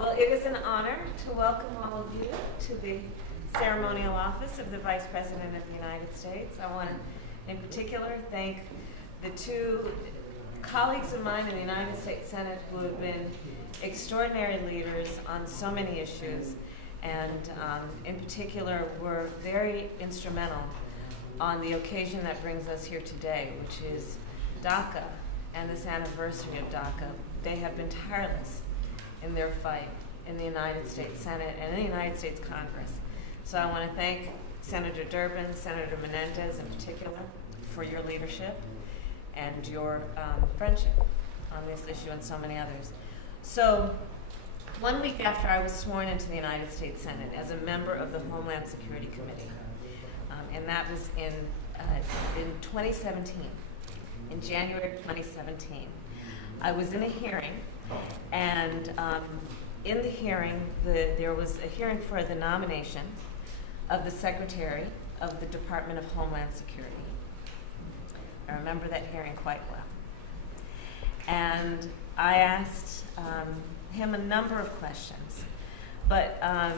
Well, it is an honor to welcome all of you to the ceremonial office of the Vice President of the United States. I want to, in particular, thank the two colleagues of mine in the United States Senate who have been extraordinary leaders on so many issues, and in particular were very instrumental on the occasion that brings us here today, which is DACA and this anniversary of DACA. They have been tireless in their fight in the United States Senate and in the United States Congress. So I want to thank Senator Durbin, Senator Menendez in particular, for your leadership and your friendship on this issue and so many others. So 1 week after I was sworn into the United States Senate as a member of the Homeland Security Committee, and that was in 2017, in January of 2017, I was in a hearing, and in the hearing, there was a hearing for the nomination of the Secretary of the Department of Homeland Security. I remember that hearing quite well. And I asked him a number of questions, but I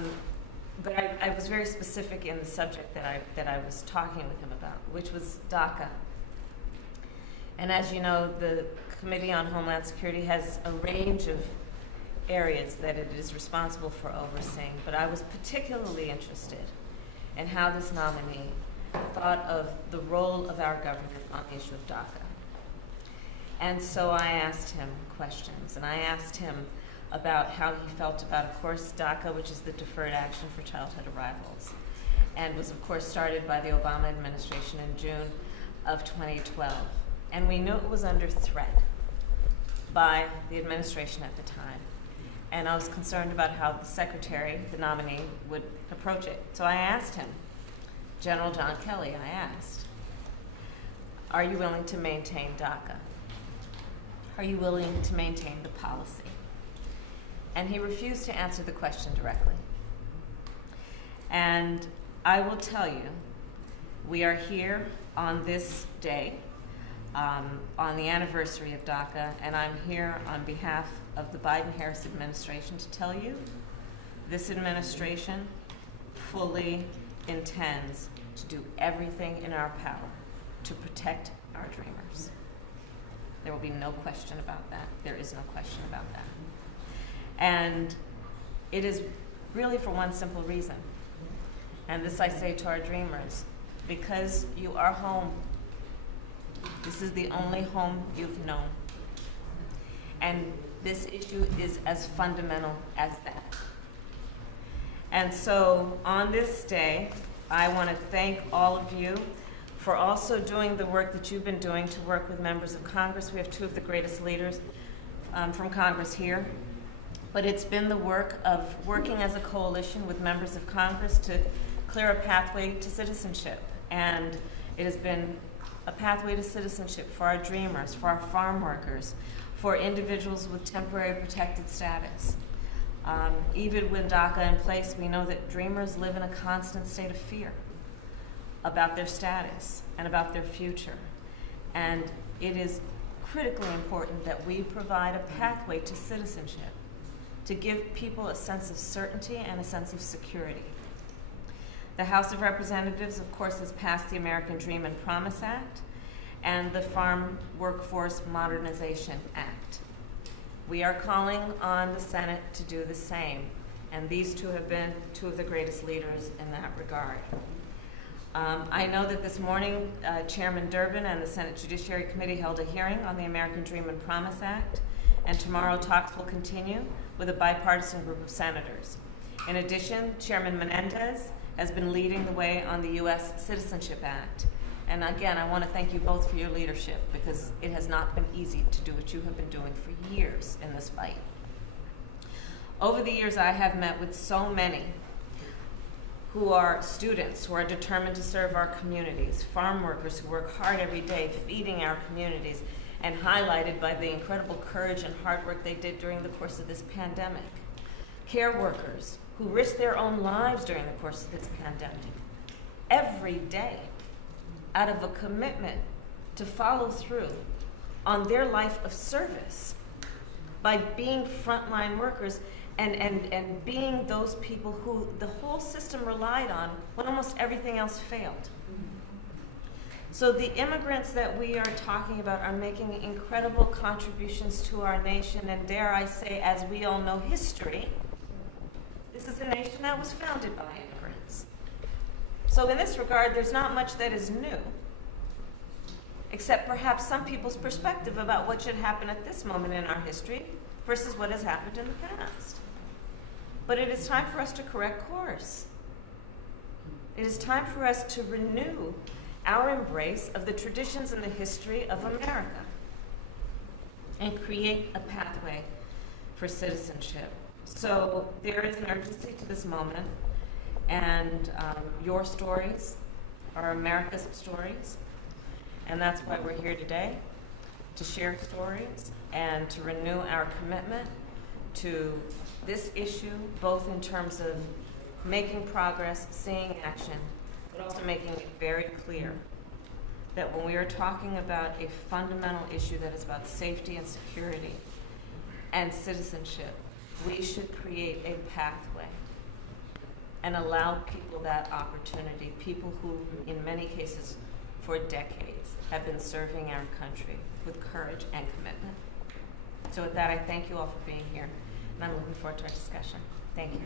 was very specific in the subject that I was talking with him about, which was DACA. And as you know, the Committee on Homeland Security has a range of areas that it is responsible for overseeing, but I was particularly interested in how this nominee thought of the role of our government on the issue of DACA. And so I asked him questions, and I asked him about how he felt about, of course, DACA, which is the Deferred Action for Childhood Arrivals, and was, of course, started by the Obama administration in June of 2012. And we knew it was under threat by the administration at the time. And I was concerned about how the secretary, the nominee, would approach it. So I asked him, General John Kelly, I asked, are you willing to maintain DACA? Are you willing to maintain the policy? And he refused to answer the question directly. And I will tell you, we are here on this day, on the anniversary of DACA, and I'm here on behalf of the Biden-Harris administration to tell you this administration fully intends to do everything in our power to protect our dreamers. There will be no question about that. There is no question about that. And it is really for one simple reason, and this I say to our dreamers, because you are home. This is the only home you've known. And this issue is as fundamental as that. And so on this day, I want to thank all of you for also doing the work that you've been doing to work with members of Congress. We have two of the greatest leaders from Congress here. But it's been the work of working as a coalition with members of Congress to clear a pathway to citizenship. And it has been a pathway to citizenship for our dreamers, for our farm workers, for individuals with temporary protected status. Even with DACA in place, we know that dreamers live in a constant state of fear about their status and about their future. And it is critically important that we provide a pathway to citizenship to give people a sense of certainty and a sense of security. The House of Representatives, of course, has passed the American Dream and Promise Act and the Farm Workforce Modernization Act. We are calling on the Senate to do the same, and these two have been two of the greatest leaders in that regard. I know that this morning, Chairman Durbin and the Senate Judiciary Committee held a hearing on the American Dream and Promise Act, and tomorrow talks will continue with a bipartisan group of senators. In addition, Chairman Menendez has been leading the way on the U.S. Citizenship Act. And again, I want to thank you both for your leadership, because it has not been easy to do what you have been doing for years in this fight. Over the years, I have met with so many who are students, who are determined to serve our communities, farm workers who work hard every day feeding our communities, and highlighted by the incredible courage and hard work they did during the course of this pandemic. Care workers who risked their own lives during the course of this pandemic, every day, out of a commitment to follow through on their life of service by being frontline workers and being those people who the whole system relied on when almost everything else failed. So the immigrants that we are talking about are making incredible contributions to our nation, and dare I say, as we all know history, this is a nation that was founded by immigrants. So in this regard, there's not much that is new, except perhaps some people's perspective about what should happen at this moment in our history versus what has happened in the past. But it is time for us to correct course. It is time for us to renew our embrace of the traditions and the history of America and create a pathway for citizenship. So there is an urgency to this moment, and your stories are America's stories, and that's why we're here today, to share stories and to renew our commitment to this issue, both in terms of making progress, seeing action, but also making it very clear that when we are talking about a fundamental issue that is about safety and security and citizenship, we should create a pathway and allow people that opportunity, people who, in many cases, for decades, have been serving our country with courage and commitment. So with that, I thank you all for being here, and I'm looking forward to our discussion. Thank you.